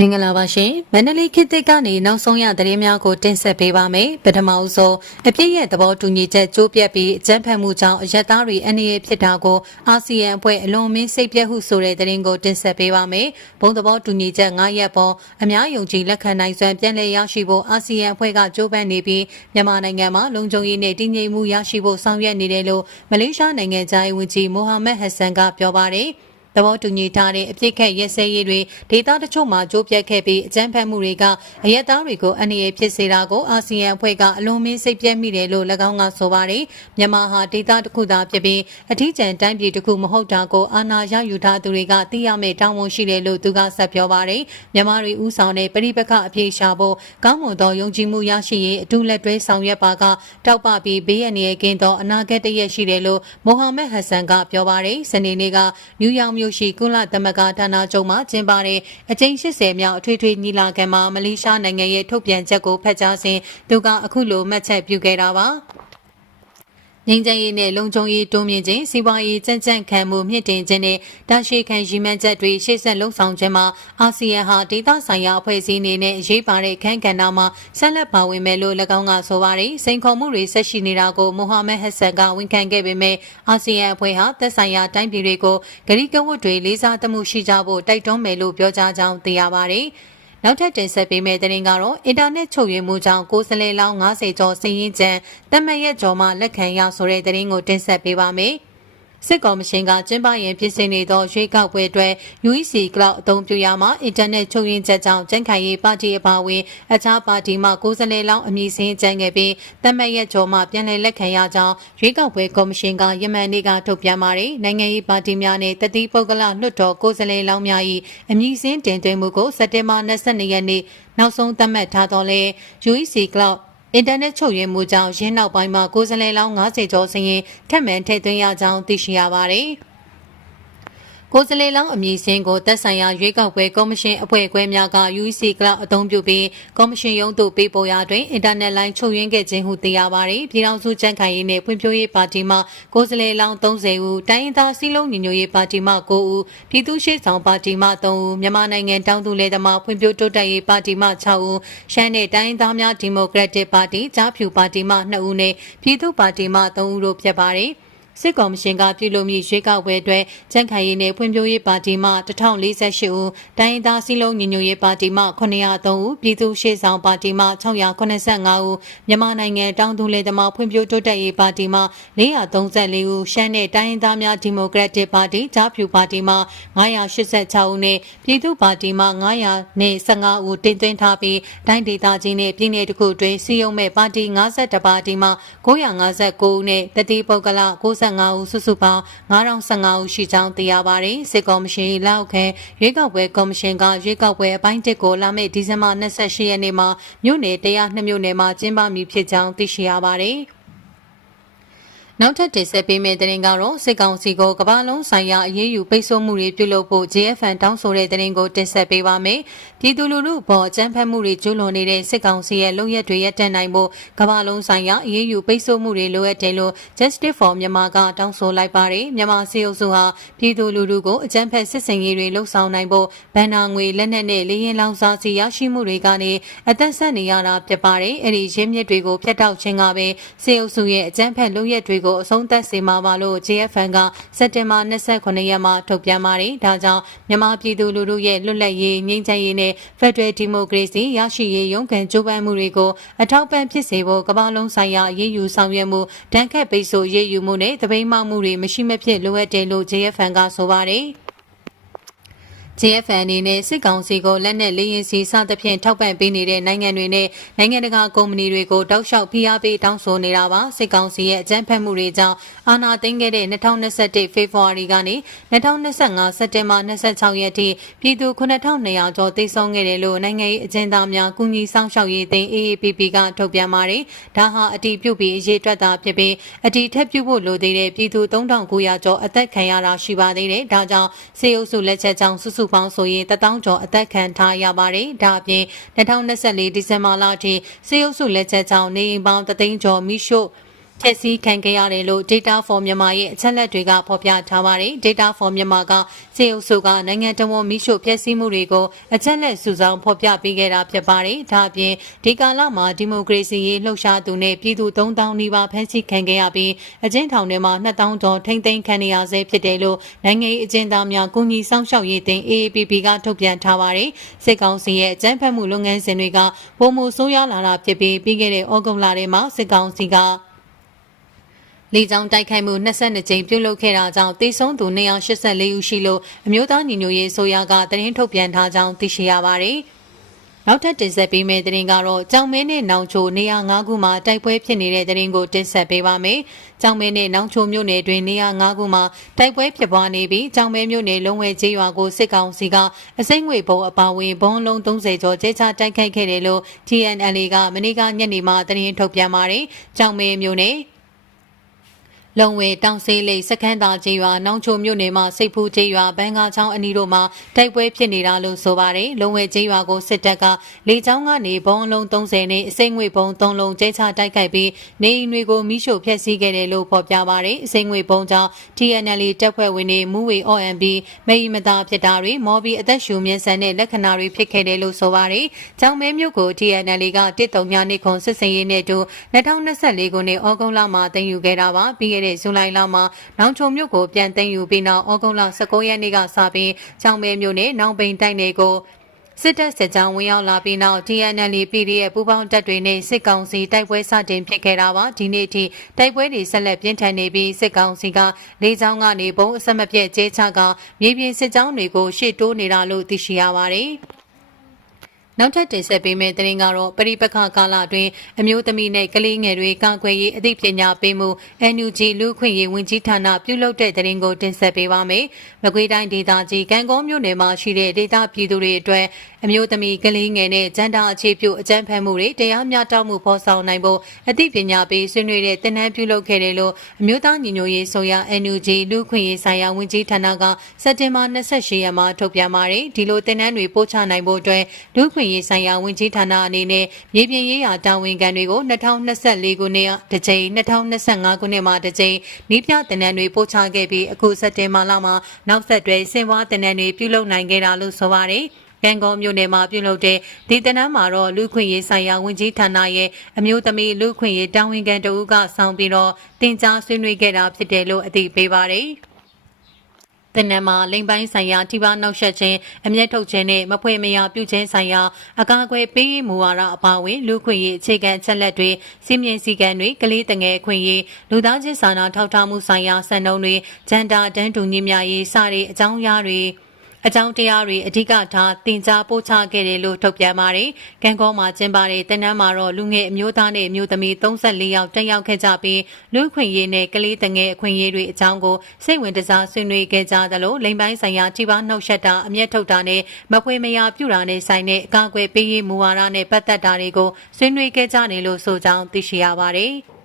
မင်္ဂလာပါရှင်မန္တလေးခေတ်သစ်ကနေနောက်ဆုံးရသတင်းများကိုတင်ဆက်ပေးပါမယ်ပထမအဆုံးအပြည့်ရဲ့သဘောတူညီချက်ကြိုးပြတ်ပြီးအကြမ်းဖက်မှုကြောင့်အရက်သားတွေအနေရဖြစ်တာကိုအာဆီယံအဖွဲ့အလွန်မင်းစိတ်ပြည့်ဟုဆိုတဲ့သတင်းကိုတင်ဆက်ပေးပါမယ်ဘုံသဘောတူညီချက်9ရက်ပေါ်အများယုံကြည်လက်ခံနိုင်စွမ်းပြန်လည်ရရှိဖို့အာဆီယံအဖွဲ့ကကြိုးပမ်းနေပြီးမြန်မာနိုင်ငံမှာလုံခြုံရေးနဲ့တည်ငြိမ်မှုရရှိဖို့ဆောင်ရွက်နေတယ်လို့မလေးရှားနိုင်ငံသားဝန်ကြီးမိုဟာမက်ဟက်ဆန်ကပြောပါတယ်သ ဘောတူညီထားတဲ့အပြစ်ခတ်ရဲစဲရေးတွေဒေသတချို့မှာကြိုးပြတ်ခဲ့ပြီးအကြမ်းဖက်မှုတွေကအရက်သားတွေကိုအန္တရာယ်ဖြစ်စေတာကိုအာဆီယံအဖွဲ့ကအလွန်မင်းစိတ်ပြည့်မိတယ်လို့၎င်းကဆိုပါတယ်မြန်မာဟာဒေသတစ်ခုသာဖြစ်ပြီးအထီးကျန်တိုင်းပြည်တစ်ခုမဟုတ်တာကိုအာဏာရယူထားသူတွေကသိရမယ့်တောင်းဝန်ရှိတယ်လို့သူကဆက်ပြောပါတယ်မြန်မာတွေဥဆောင်တဲ့ပြည်ပခအပြေရှာဖို့ကောင်းမွန်သောယုံကြည်မှုရရှိရေးအထူးလက်တွဲဆောင်ရွက်ပါကတောက်ပပြီးဘေးရန်ရဲ့ကင်းသောအနာဂတ်တရက်ရှိတယ်လို့မိုဟာမက်ဟက်ဆန်ကပြောပါတယ်စနေနေ့ကနယူးယောက်မြို့ရှိကုလသမဂ္ဂဌာနချုပ်မှကျင်းပတဲ့အကြိမ်80မြောက်အထွေထွေညီလာခံမှာမလေးရှားနိုင်ငံရဲ့ထုတ်ပြန်ချက်ကိုဖတ်ကြားစဉ်သူကအခုလိုမှတ်ချက်ပြုခဲ့တာပါ ငင်းချင်ရေးနဲ့လုံခြုံရေးတိုးမြင့်ခြင်းစီးပွားရေးကြံ့ကြံ့ခံမှုမြင့်တင်ခြင်းနဲ့တာရှိခံရည်မှန်းချက်တွေရှေ့ဆက်လှုံ့ဆော်ခြင်းမှာအာဆီယံဟာဒေသဆိုင်ရာအဖွဲ့အစည်းအနေနဲ့အရေးပါတဲ့ခန်းကဏ္ဍမှာဆက်လက်ပါဝင်မယ်လို့၎င်းကဆိုပါတယ်စိန်ခေါ်မှုတွေဆက်ရှိနေတာကိုမိုဟာမက်ဟက်ဆန်ကဝန်ခံခဲ့ပေမဲ့အာဆီယံအဖွဲ့ဟာသက်ဆိုင်ရာတိုင်းပြည်တွေကိုဂရိကဝတ်တွေလေးစားသမှုရှိကြဖို့တိုက်တွန်းမယ်လို့ပြောကြားကြောင်းသိရပါတယ်။ နောက်ထပ်တင်ဆက်ပေးမယ့်သတင်းကတော့အင်တာနက်ချုပ်ရွေးမှုကြောင့်ကိုယ်စလဲလောင်း90ကျော်စီးရင်ကျန်တမန်ရက်ကျော်မှလက်ခံရဆိုတဲ့သတင်းကိုတင်ဆက်ပေးပါမယ်။ စစ်ကော်မရှင်ကကျင်းပရင်ဖြစ်စဉ်နေသောရွေးကောက်ပွဲအတွက် UEC Cloud အသုံးပြုရမှာအင်တာနက်ချုပ်ရင်းချက်ကြောင့်ကျန်းခိုင်ရေးပါတီအပါအဝင်အခြားပါတီမှကိုယ်စားလှယ်လောင်းအမည်စင်းကျန်းခဲ့ပြီးတမတ်ရက်ကျော်မှပြန်လည်လက်ခံရကြောင်းရွေးကောက်ပွဲကော်မရှင်ကယမန်နေ့ကထုတ်ပြန်ပါတယ်။နိုင်ငံရေးပါတီများနဲ့တတိပုဂ္ဂလလွှတ်တော်ကိုယ်စားလှယ်လောင်းများ၏အမည်စင်းတင်သွင်းမှုကိုစက်တင်ဘာ22ရက်နေ့နောက်ဆုံးသတ်မှတ်ထားတော့လဲ UEC Cloud အင်တာနက်ချုပ်ရွေးမှုကြောင့်ရင်းနောက်ပိုင်းမှာကိုယ်စားလှယ်လောင်း90ကျော်စရင်ထက်မှန်ထည့်သွင်းရကြောင်းသိရှိရပါတယ်။ ကိုယ်စားလှယ်လောင်းအမည်စင်းကိုသက်ဆိုင်ရာရွေးကောက်ပွဲကော်မရှင်အဖွဲ့အခွဲများက UEC ကလအသုံးပြုပြီးကော်မရှင်ရုံးသို့ပေးပို့ရာတွင်အင်တာနက်လိုင်းချုပ်ရင်းခဲ့ခြင်းဟုသိရပါသည်ပြည်ထောင်စုကြံ့ခိုင်ရေးနှင့်ဖွံ့ဖြိုးရေးပါတီမှကိုယ်စားလှယ်လောင်း30ဦးတိုင်းရင်းသားစည်းလုံးညီညွတ်ရေးပါတီမှ9ဦးပြည်သူ့ရှေ့ဆောင်ပါတီမှ3ဦးမြန်မာနိုင်ငံတောင်သူလယ်သမားဖွံ့ဖြိုးတိုးတက်ရေးပါတီမှ6ဦးရှမ်းနယ်တိုင်းရင်းသားများဒီမိုကရက်တစ်ပါတီကြားဖြူပါတီမှ2ဦးနှင့်ပြည်သူ့ပါတီမှ3ဦးတို့ဖြစ်ပါသည် စစ်ကော်မရှင်ကပြုလုပ်မည့်ရွေးကောက်ပွဲအတွက်ကြံ့ခိုင်ရေးနဲ့ဖွံ့ဖြိုးရေးပါတီမှ1048ဦးတိုင်းရင်းသားစည်းလုံးညီညွတ်ရေးပါတီမှ903ဦးပြည်သူ့ရှေ့ဆောင်ပါတီမှ685ဦးမြန်မာနိုင်ငံတောင်သူလယ်သမားဖွံ့ဖြိုးတိုးတက်ရေးပါတီမှ434ဦးရှမ်းနယ်တိုင်းရင်းသားများဒီမိုကရက်တစ်ပါတီဂျာဖြူပါတီမှ986ဦးနဲ့ပြည်သူ့ပါတီမှ900နဲ့15ဦးတင်သွင်းထားပြီးတိုင်းဒေသကြီးနဲ့ပြည်내တစ်ခုတွင်စီယုံမဲ့ပါတီ52ပါတီမှ959ဦးနဲ့တတိပုဂ္ဂလ90 25ဦးစုစုပေါင်း9015ဦးရှိကြောင်းသိရပါတယ်စစ်ကော်မရှင်လက်အောက်ခံရွေးကောက်ပွဲကော်မရှင်ကရွေးကောက်ပွဲအပိုင်းတစ်ကိုလာမယ့်ဒီဇင်ဘာ28ရက်နေ့မှာမြို့နယ်102မြို့နယ်မှာကျင်းပမည်ဖြစ်ကြောင်းသိရှိရပါတယ် နောက်ထပ်တင်ဆက်ပေးမယ့်သတင်းကတော့စစ်ကောင်စီကိုကမ္ဘာလုံးဆိုင်ရာအရေးယူပိတ်ဆို့မှုတွေပြုလုပ်ဖို့ JFN တောင်းဆိုတဲ့သတင်းကိုတင်ဆက်ပေးပါမယ်။ပြည်သူလူထုဘောအကြမ်းဖက်မှုတွေကျူးလွန်နေတဲ့စစ်ကောင်စီရဲ့လုပ်ရက်တွေရပ်တန့်နိုင်ဖို့ကမ္ဘာလုံးဆိုင်ရာအရေးယူပိတ်ဆို့မှုတွေလိုအပ်တယ်လို့ Justice for Myanmar ကတောင်းဆိုလိုက်ပါတယ်။မြန်မာစီအုပ်စုဟာပြည်သူလူထုကိုအကြမ်းဖက်စစ်ဆင်ရေးတွေလှုံ့ဆော်နိုင်ဖို့ဗန်နာငွေလက်နက်နဲ့လေရင်လောင်စာစီရရှိမှုတွေကနေအသက်ဆက်နေရတာဖြစ်ပါတယ်။အဲ့ဒီရင်းမြစ်တွေကိုဖျက်တောက်ခြင်းကပဲစီအုပ်စုရဲ့အကြမ်းဖက်လုပ်ရက်တွေကိုအဆုံးသတ်စေမှာပါလို့ JFN ကစက်တင်ဘာ29ရက်မှာထုတ်ပြန်ပါတယ်။ဒါကြောင့်မြန်မာပြည်သူလူထုရဲ့လွတ်လပ်ရေးငြိမ်းချမ်းရေးနဲ့ Federal Democracy ရရှိရေးရုန်းကန်ကြိုးပမ်းမှုတွေကိုအထောက်ပံ့ဖြစ်စေဖို့ကမ္ဘာလုံးဆိုင်ရာရေးယူဆောင်ရွက်မှုတန်ခတ်ပိတ်ဆို့ရေးယူမှုနဲ့တပိတ်မှမှုတွေမရှိမဖြစ်လိုအပ်တယ်လို့ JFN ကဆိုပါတယ်။ JFN အနေနဲ့စစ်ကောင်စီကိုလက်နက်လေးရင်စီစသဖြင့်ထောက်ပံ့ပေးနေတဲ့နိုင်ငံတွေနဲ့နိုင်ငံတကာကုမ္ပဏီတွေကိုတောက်လျှောက်ဖိအားပေးတောင်းဆိုနေတာပါစစ်ကောင်စီရဲ့အကြမ်းဖက်မှုတွေကြောင့်အာဏာသိမ်းခဲ့တဲ့2021ဖေဖော်ဝါရီကနေ2025စက်တင်ဘာ26ရက်ထိပြည်သူ9200ကျော်တိတ်ဆုံးခဲ့တယ်လို့နိုင်ငံရေးအကျဉ်းသားများကူညီဆောင်ရှောက်ရေးသိမ်း AAPP ကထုတ်ပြန်ပါတယ်ဒါဟာအတီးပြုတ်ပြီးအရေးအတွက်သာဖြစ်ပြီးအတီးထက်ပြုတ်ဖို့လိုသေးတဲ့ပြည်သူ3900ကျော်အသက်ခံရတာရှိပါသေးတယ်ဒါကြောင့်စေအုပ်စုလက်ချက်ကြောင့်စုစုပေါင်းဆိုရင်တထောင်ကျော်အသက်ခံထားရပါတယ်။ဒါအပြင်2024ဒီဇင်ဘာလအထိစေအုပ်စုလက်ချက်ကြောင့်နေအိမ်ပေါင်းတသိန်းကျော်မိရှို့ ဖျက်ဆီးခံခဲ့ရတယ်လို့ Data for Myanmar ရဲ့အချက်အလက်တွေကဖော်ပြထားပါတယ်။ Data for Myanmar ကစေအုပ်စုကနိုင်ငံတော်ဝန်မိရှုဖျက်ဆီးမှုတွေကိုအချက်အလက်စုဆောင်းဖော်ပြပေးခဲ့တာဖြစ်ပါတယ်။ဒါအပြင်ဒီကာလမှာဒီမိုကရေစီရေးလှုပ်ရှားသူနဲ့ပြည်သူ3000နီးပါးဖမ်းဆီးခံခဲ့ရပြီးအကျဉ်းထောင်ထဲမှာ2000ကျော်ထိမ့်သိမ်းခံနေရဆဲဖြစ်တယ်လို့နိုင်ငံရေးအကျဉ်းသားများကုညီဆောင်ရှောက်ရေးတင် AAPP ကထုတ်ပြန်ထားပါတယ်။စစ်ကောင်စီရဲ့အကြမ်းဖက်မှုလုပ်ငန်းစဉ်တွေကပုံမှုဆိုးရွားလာတာဖြစ်ပြီးပြီးခဲ့တဲ့ဩဂုတ်လထဲမှာစစ်ကောင်စီက လေကြောင်းတိုက်ခိုက်မှု22ကြိမ်ပြုလုပ်ခဲ့တာကြောင့်တေဆုံးသူ284ဦးရှိလို့အမျိုးသားညီညွတ်ရေးဆိုရကသတင်းထုတ်ပြန်ထားကြောင်းသိရှိရပါတယ်။နောက်ထပ်တင်ဆက်ပေးမယ့်သတင်းကတော့ကြောင်မဲနဲ့နောင်ချိုနေရာ၅ခုမှာတိုက်ပွဲဖြစ်နေတဲ့သတင်းကိုတင်ဆက်ပေးပါမယ်။ကြောင်မဲနဲ့နောင်ချိုမြို့နယ်တွင်နေရာ၅ခုမှာတိုက်ပွဲဖြစ်ပွားနေပြီးကြောင်မဲမြို့နယ်လုံးဝဲကျေးရွာကိုစစ်ကောင်စီကအစိမ့်ငွေဘုံအပါဝင်ဘုံလုံး30ကျော်ကျဲချတိုက်ခိုက်ခဲ့တယ်လို့ TNL ကမနေ့ကညနေမှာသတင်းထုတ်ပြန်ပါတယ်။ကြောင်မဲမြို့နယ် လုံဝဲတောင်စေးလိတ်စခန်းသာကျေးရွာနောင်ချိုမြို့နယ်မှာစိတ်ဖူးကျေးရွာဘန်ကာချောင်းအနီးတို့မှာတိုက်ပွဲဖြစ်နေတာလို့ဆိုပါတယ်လုံဝဲကျေးရွာကိုစစ်တပ်ကလေကြောင်းကနေဘုံအလုံး30နဲ့အစိမ့်ငွေဘုံ3လုံးကျဲချတိုက်ခိုက်ပြီးနေအိမ်တွေကိုမိရှို့ဖျက်ဆီးခဲ့တယ်လို့ဖော်ပြပါတယ်အစိမ့်ငွေဘုံကြောင့် TNL တပ်ဖွဲ့ဝင်တွေမူဝေ OMB မေယီမတာဖြစ်တာတွေမော်ဘီအသက်ရှူမြင့်ဆန်တဲ့လက္ခဏာတွေဖြစ်ခဲ့တယ်လို့ဆိုပါတယ်ကြောင်မဲမြို့ကို TNL ကတစ်တုံညာနေခွန်စစ်စင်ရေးနဲ့တူ2024ခုနှစ်ဩဂုတ်လမှာတင်ယူခဲ့တာပါပြီးခဲ့တဲ့ဇူလိုင်လမှာနောင်ချုံမြို့ကိုပြန်သိမ်းယူပြီးနောက်ဩဂုတ်လ19ရက်နေ့ကစပြီးကြောင်မဲမြို့နဲ့နောင်ပိန်တိုက်နယ်ကိုစစ်တပ်စစ်ကြောင်းဝင်ရောက်လာပြီးနောက် TNL PDF ပူးပေါင်းတပ်တွေနဲ့စစ်ကောင်စီတိုက်ပွဲစတင်ဖြစ်ခဲ့တာပါဒီနေ့အထိတိုက်ပွဲတွေဆက်လက်ပြင်းထန်နေပြီးစစ်ကောင်စီကလေကြောင်းကနေဘုံအဆက်မပြတ်ကျဲချကမြေပြင်စစ်ကြောင်းတွေကိုရှေ့တိုးနေတာလို့သိရှိရပါတယ် နောက်ထပ်တင်ဆက်ပေးမယ့်သတင်းကတော့ပရိပခကာလအတွင်းအမျိုးသမီးနဲ့ကလေးငယ်တွေကာကွယ်ရေးအသိပညာပေးမှု NUG လူခွင့်ရေးဝန်ကြီးဌာနပြုလုပ်တဲ့သတင်းကိုတင်ဆက်ပေးပါမယ်။မကွေးတိုင်းဒေသကြီးကံကောမြို့နယ်မှာရှိတဲ့ဒေသပြည်သူတွေအတွက်အမျိုးသမီးကလေးငယ်နဲ့ဂျန်တာအခြေပြုအကြမ်းဖက်မှုတွေတရားမျှတမှုဖော်ဆောင်နိုင်ဖို့အသိပညာပေးဆွေးနွေးတဲ့တင်နန်းပြုလုပ်ခဲ့တယ်လို့အမျိုးသားညီညွတ်ရေးဆိုရ NUG လူခွင့်ရေးဆိုင်ရာဝန်ကြီးဌာနကစက်တင်ဘာ28ရက်မှာထုတ်ပြန်ပါတယ်။ဒီလိုတင်နန်းတွေပို့ချနိုင်ဖို့အတွက်လူခွင့်ရေးဆိုင်ရာဝန်ကြီးဌာနအနေနဲ့မြေပြင်ရေးရာတာဝန်ခံတွေကို2024ခုနှစ်တစ်ကြိမ်2025ခုနှစ်မှာတစ်ကြိမ်နီးပြတင်နန်းတွေပို့ချခဲ့ပြီးအခုစက်တင်ဘာလမှာနောက်ဆက်တွဲစင်ဝါတင်နန်းတွေပြုလုပ်နိုင်ခဲ့တာလို့ဆိုပါတယ်။ကံကောမြို့နယ်မှာပြုလုပ်တဲ့ဒီတနန်းမှာတော့လူခွင့်ရေးဆိုင်ရာဝန်ကြီးဌာနရဲ့အမျိုးသမီးလူခွင့်ရေးတာဝန်ခံတဦးကဆောင်ပြီးတော့တင် जा ဆွေးနွေးခဲ့တာဖြစ်တယ်လို့အသိပေးပါတယ်။ တနင်္မာလိမ်ပိုင်းဆိုင်ရာထိပါနှောက်ယှက်ခြင်းအမျက်ထုတ်ခြင်းနဲ့မဖွေမရပြုခြင်းဆိုင်ရာအကာအကွယ်ပေးရေးမူဝါဒအပါအဝင်လူခွင့်ရေးအခြေခံအချက်လက်တွေစီမင်းစည်းကမ်းတွေကလေးတငယ်အခွင့်ရေးလူသားချင်းစာနာထောက်ထားမှုဆိုင်ရာစံနှုန်းတွေဂျန်ဒါတန်းတူညီမျှရေးစတဲ့အကြောင်းအရာတွေ အကြောင်းတရားတွေအဓိကထားတင် जा ပို့ချခဲ့တယ်လို့ထုတ်ပြန်ပါတယ်။ကံကောမှာကျင်းပတဲ့တနန်းမှာတော့လူငယ်အမျိုးသားနဲ့အမျိုးသမီး34ယောက်တက်ရောက်ခဲ့ကြပြီးလူခွင့်ရေးနဲ့ကလေးတငယ်အခွင့်အရေးတွေအကြောင်းကိုစိတ်ဝင်တစားဆွေးနွေးခဲ့ကြသလိုလိမ်ပိုင်းဆိုင်ရာထိပါနှုတ်ဆက်တာအမျက်ထုတ်တာနဲ့မဖွေမရပြုတာနဲ့ဆိုင်တဲ့အကာအကွယ်ပေးရေးမူဝါဒနဲ့ပတ်သက်တာတွေကိုဆွေးနွေးခဲ့ကြတယ်လို့ဆိုကြောင်းသိရှိရပါတယ်။